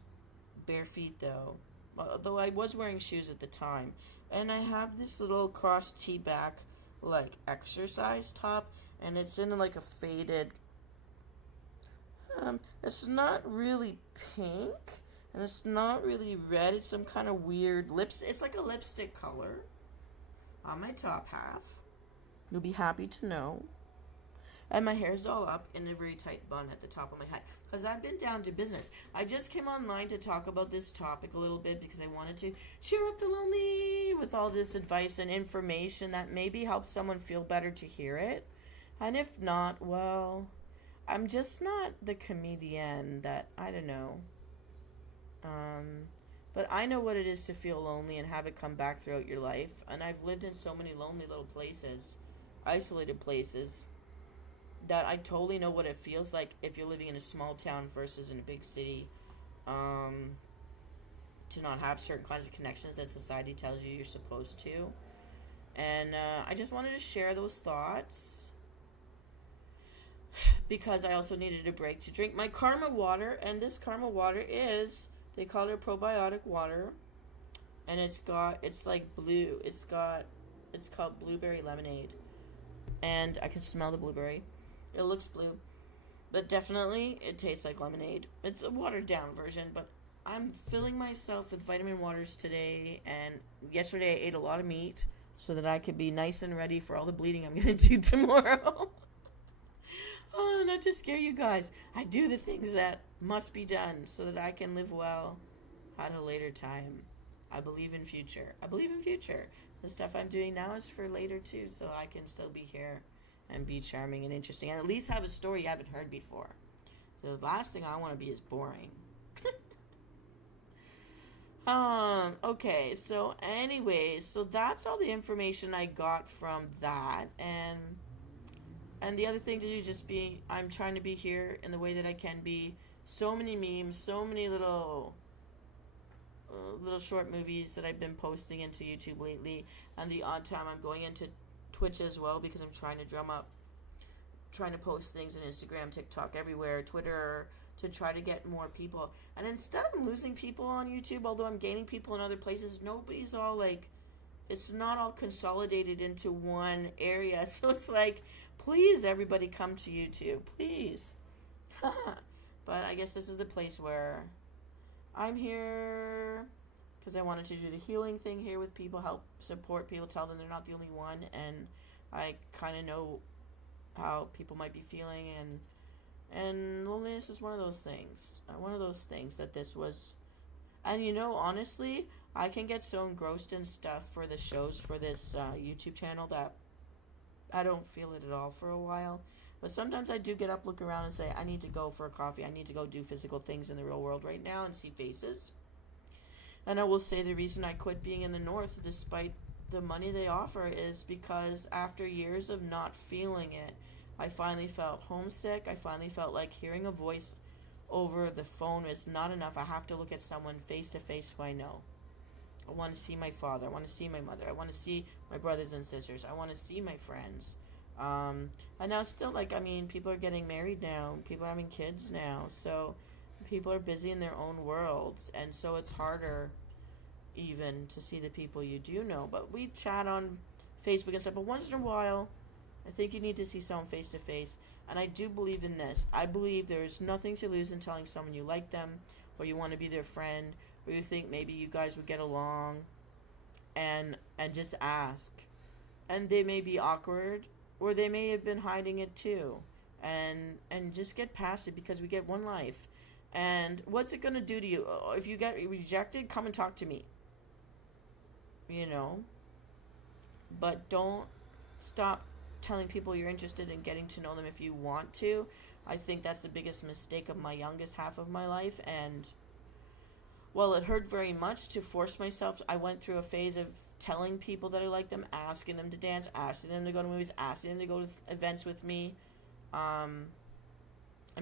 bare feet though, although I was wearing shoes at the time. And I have this little cross T-back like exercise top, and it's in like a faded, it's not really pink, and it's not really red. It's some kind of weird it's like a lipstick color on my top half. You'll be happy to know. And my hair's all up in a very tight bun at the top of my head because I've been down to business. I just came online to talk about this topic a little bit because I wanted to cheer up the lonely with all this advice and information that maybe helps someone feel better to hear it. And if not, well, I'm just not the comedian that, I don't know. But I know what it is to feel lonely and have it come back throughout your life. And I've lived in so many lonely little places, isolated places, that I totally know what it feels like if you're living in a small town versus in a big city, to not have certain kinds of connections that society tells you you're supposed to. And I just wanted to share those thoughts because I also needed a break to drink my Karma water. And this Karma water they call it probiotic water, and it's like blue. It's called blueberry lemonade, and I can smell the blueberry. It looks blue, but definitely it tastes like lemonade. It's a watered down version, but I'm filling myself with vitamin waters today, and yesterday I ate a lot of meat so that I could be nice and ready for all the bleeding I'm going to do tomorrow. Oh, not to scare you guys. I do the things that must be done so that I can live well at a later time. I believe in future. The stuff I'm doing now is for later too, so I can still be here and be charming and interesting, and at least have a story you haven't heard before. The last thing I want to be is boring. Okay, so anyways, so that's all the information I got from that, and the other thing to do I'm trying to be here in the way that I can be. So many memes, so many little short movies that I've been posting into YouTube lately, and the odd time I'm going into Twitch as well because I'm trying to post things on Instagram, TikTok, everywhere, Twitter, to try to get more people. And instead of losing people on YouTube, although I'm gaining people in other places, nobody's all like, it's not all consolidated into one area. So it's like, please everybody come to YouTube, please. But I guess this is the place where I'm here because I wanted to do the healing thing here with people, help support people, tell them they're not the only one, and I kind of know how people might be feeling, and loneliness is one of those things that this was. And honestly, I can get so engrossed in stuff for the shows for this YouTube channel that I don't feel it at all for a while. But sometimes I do get up, look around, and say, I need to go for a coffee. I need to go do physical things in the real world right now and see faces. And I will say the reason I quit being in the north, despite the money they offer is because after years of not feeling it, I finally felt homesick. I finally felt like hearing a voice over the phone is not enough. I have to look at someone face to face who I know. I want to see my father. I want to see my mother. I want to see my brothers and sisters. I want to see my friends. And now still, like, I mean, people are getting married now. People are having kids now. So people are busy in their own worlds. And so it's harder even to see the people you do know. But we chat on Facebook and stuff. But once in a while, I think you need to see someone face to face. And I do believe in this. I believe there's nothing to lose in telling someone you like them, or you want to be their friend, or you think maybe you guys would get along, and just ask. And they may be awkward, or they may have been hiding it too. And just get past it, because we get one life. And what's it going to do to you? If you get rejected, come and talk to me. You know? But don't stop telling people you're interested in getting to know them if you want to. I think that's the biggest mistake of my youngest half of my life. And well, it hurt very much to force myself. I went through a phase of telling people that I like them, asking them to dance, asking them to go to movies, asking them to go to events with me, and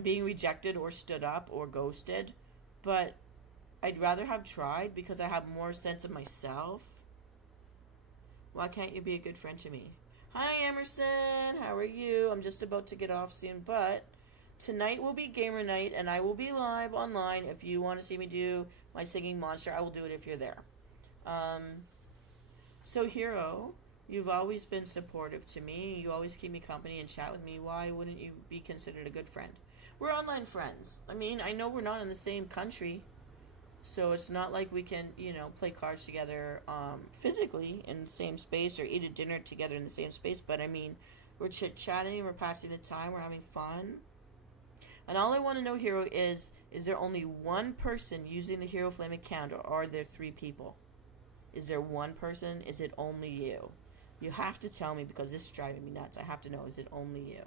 being rejected or stood up or ghosted. But I'd rather have tried, because I have more sense of myself. Why can't you be a good friend to me? Hi, Emerson. How are you? I'm just about to get off soon, but tonight will be gamer night, and I will be live online. If you want to see me do my singing monster, I will do it if you're there. So, Hero, you've always been supportive to me. You always keep me company and chat with me. Why wouldn't you be considered a good friend? We're online friends. I mean, I know we're not in the same country, so it's not like we can, play cards together physically in the same space, or eat a dinner together in the same space. But I mean, we're chit-chatting, we're passing the time, we're having fun. And all I want to know, Hero, is there only one person using the Hero Flame account, or are there 3 people? Is there one person? Is it only you? You have to tell me, because this is driving me nuts. I have to know, is it only you?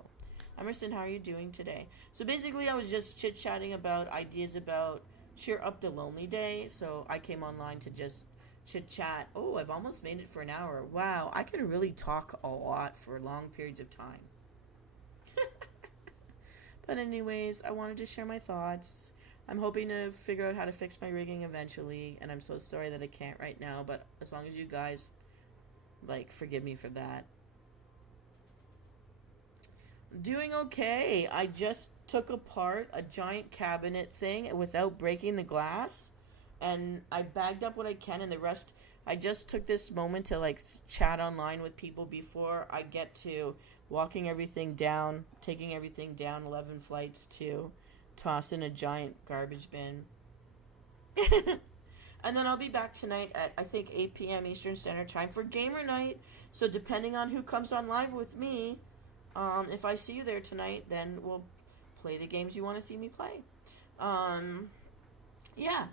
Emerson, how are you doing today? So basically, I was just chit-chatting about ideas about cheer up the lonely day. So I came online to just chit-chat. Oh, I've almost made it for an hour. Wow, I can really talk a lot for long periods of time. But anyways, I wanted to share my thoughts. I'm hoping to figure out how to fix my rigging eventually, and I'm so sorry that I can't right now, but as long as you guys, forgive me for that. Doing okay. I just took apart a giant cabinet thing without breaking the glass, and I bagged up what I can, and the rest, I just took this moment to chat online with people before I get to walking everything down, taking everything down 11 flights to toss in a giant garbage bin. And then I'll be back tonight at, I think, 8 p.m. Eastern Standard Time for gamer night. So depending on who comes on live with me, if I see you there tonight, then we'll play the games you want to see me play. Yeah.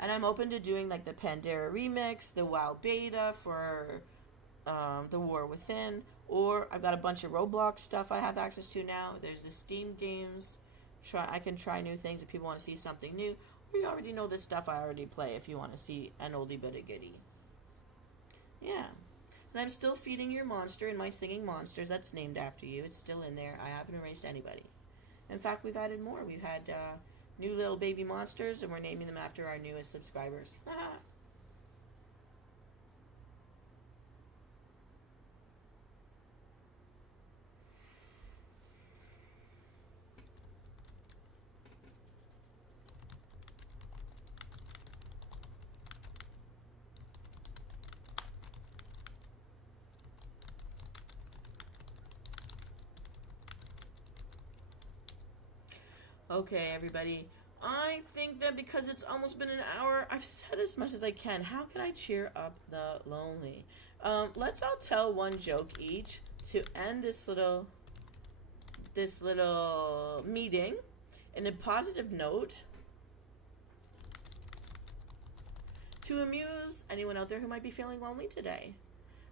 And I'm open to doing the Pandora remix, the WoW beta for the War Within, or I've got a bunch of Roblox stuff I have access to now. There's the Steam games. I can try new things if people want to see something new. Or you already know the stuff I already play if you want to see an oldie but a goodie. Yeah. And I'm still feeding your monster in my singing monsters. That's named after you. It's still in there. I haven't erased anybody. In fact, we've added more. We've had new little baby monsters, and we're naming them after our newest subscribers. Okay, everybody. I think that because it's almost been an hour, I've said as much as I can. How can I cheer up the lonely? Let's all tell one joke each to end this little meeting in a positive note to amuse anyone out there who might be feeling lonely today.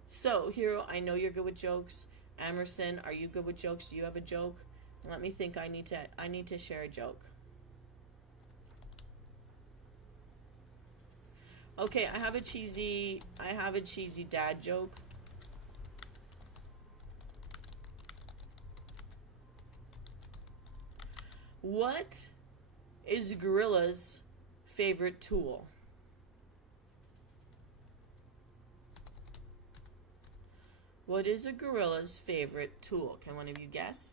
So, Hero, I know you're good with jokes. Emerson, are you good with jokes? Do you have a joke? Let me think. I need to share a joke. Okay, I have a cheesy dad joke. What is Gorilla's favorite tool? What is a gorilla's favorite tool? Can one of you guess?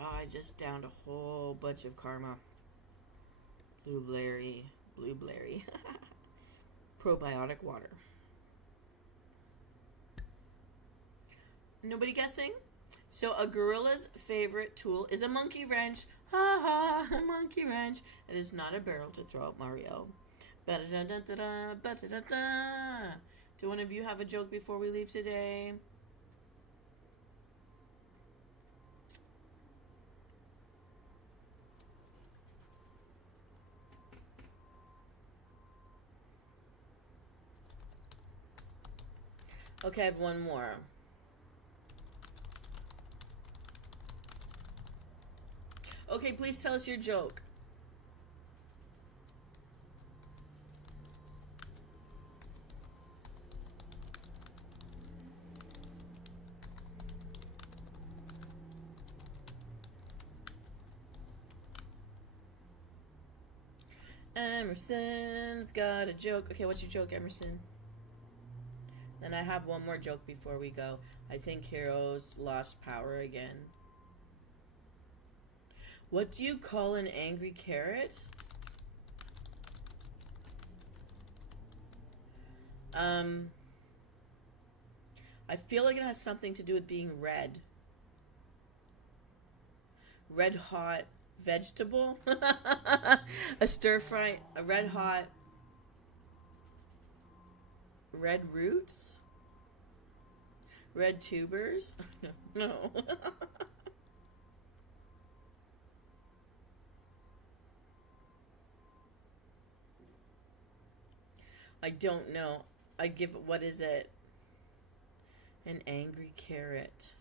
Oh, I just downed a whole bunch of karma. Blueberry. Probiotic water. Nobody guessing? So a gorilla's favorite tool is a monkey wrench. Ha ha, a monkey wrench. It is not a barrel to throw at Mario. Ba-da-da-da-da-da. Do one of you have a joke before we leave today? Okay, I have one more. Okay, please tell us your joke. Emerson's got a joke. Okay, what's your joke, Emerson? Then I have one more joke before we go. I think heroes lost power again. What do you call an angry carrot? I feel like it has something to do with being red. Red hot vegetable? A stir fry, a red hot red roots? Red tubers? No. I don't know. What is it? An angry carrot.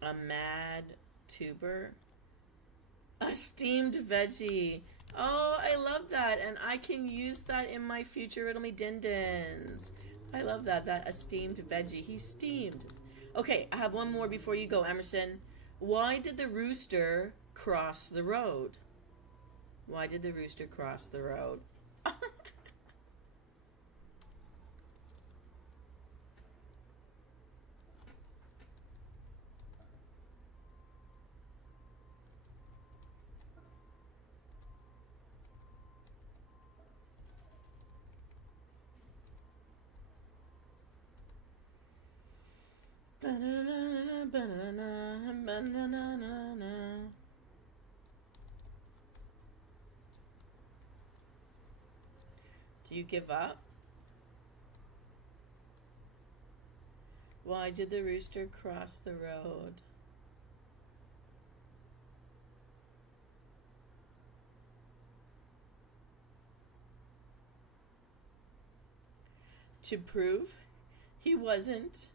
A mad tuber. A steamed veggie. Oh, I love that. And I can use that in my future Riddle Me Din Dins. I love that. A steamed veggie. He's steamed. Okay, I have one more before you go, Emerson. Why did the rooster cross the road? Why did the rooster cross the road? Do you give up? Why did the rooster cross the road? To prove he wasn't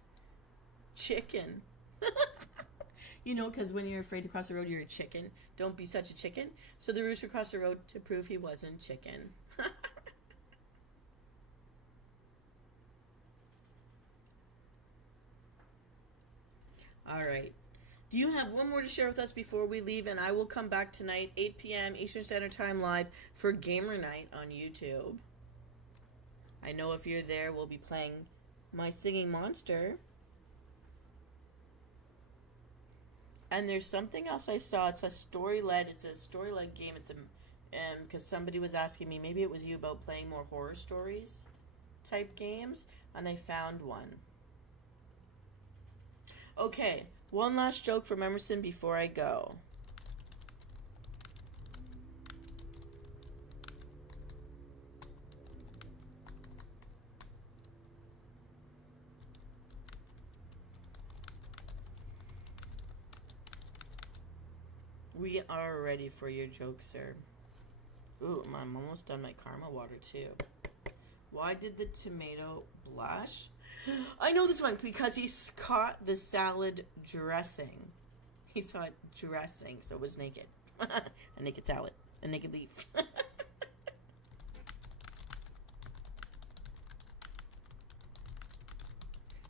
chicken. You know, because when you're afraid to cross the road, you're a chicken. Don't be such a chicken. So the rooster crossed the road to prove he wasn't chicken. All right. Do you have one more to share with us before we leave? And I will come back tonight, 8 p.m. Eastern Standard Time live for Gamer Night on YouTube. I know if you're there, we'll be playing my singing monster. And there's something else I saw. It's a story-led game. It's a because somebody was asking me, maybe it was you, about playing more horror stories type games, and I found one. Okay, one last joke from Emerson before I go. We are ready for your joke, sir. Ooh, I'm almost done my karma water, too. Why did the tomato blush? I know this one because he caught the salad dressing. He saw it dressing, so it was naked. A naked salad. A naked leaf.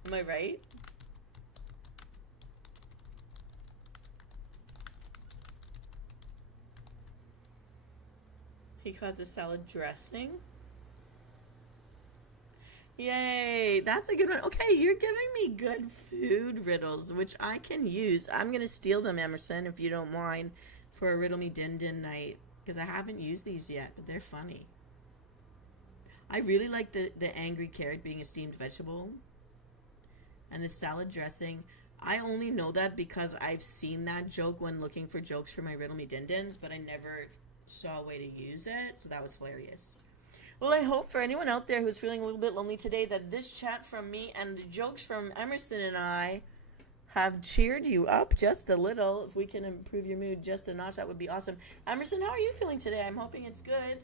Am I right? He caught the salad dressing. Yay, that's a good one. Okay, you're giving me good food riddles, which I can use. I'm going to steal them, Emerson, if you don't mind, for a Riddle Me Din Din night, because I haven't used these yet, but they're funny. I really like the angry carrot being a steamed vegetable, and the salad dressing. I only know that because I've seen that joke when looking for jokes for my Riddle Me Din Dins, but I never saw a way to use it, so that was hilarious. Well, I hope for anyone out there who's feeling a little bit lonely today that this chat from me and the jokes from Emerson and I have cheered you up just a little. If we can improve your mood just a notch, that would be awesome. Emerson, how are you feeling today? I'm hoping it's good.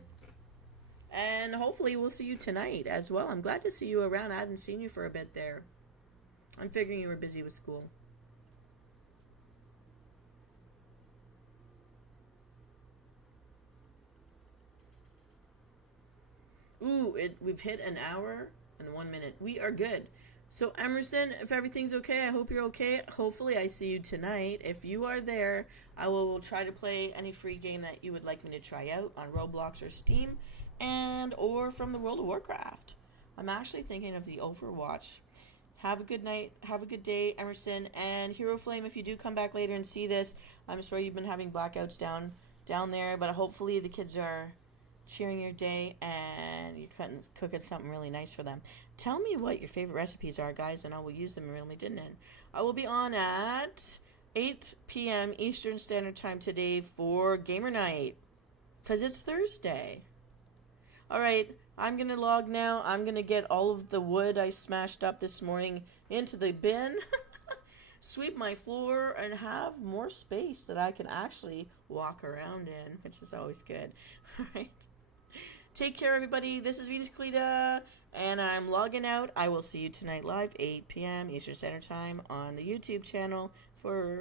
And hopefully we'll see you tonight as well. I'm glad to see you around. I hadn't seen you for a bit there. I'm figuring you were busy with school. Ooh, we've hit an hour and 1 minute. We are good. So Emerson, if everything's okay, I hope you're okay. Hopefully I see you tonight. If you are there, I will try to play any free game that you would like me to try out on Roblox or Steam, and or from the World of Warcraft. I'm actually thinking of the Overwatch. Have a good night. Have a good day, Emerson. And Hero Flame, if you do come back later and see this, I'm sure you've been having blackouts down there, but hopefully the kids are cheering your day and you're cooking something really nice for them. Tell me what your favorite recipes are, guys, and I will use them in Riddle Me Din Din. I will be on at 8 p.m. Eastern Standard Time today for Gamer Night, because it's Thursday. All right, I'm going to log now. I'm going to get all of the wood I smashed up this morning into the bin, sweep my floor, and have more space that I can actually walk around in, which is always good. All right. Take care, everybody. This is Venus Callida, and I'm logging out. I will see you tonight live, 8 p.m. Eastern Standard Time on the YouTube channel for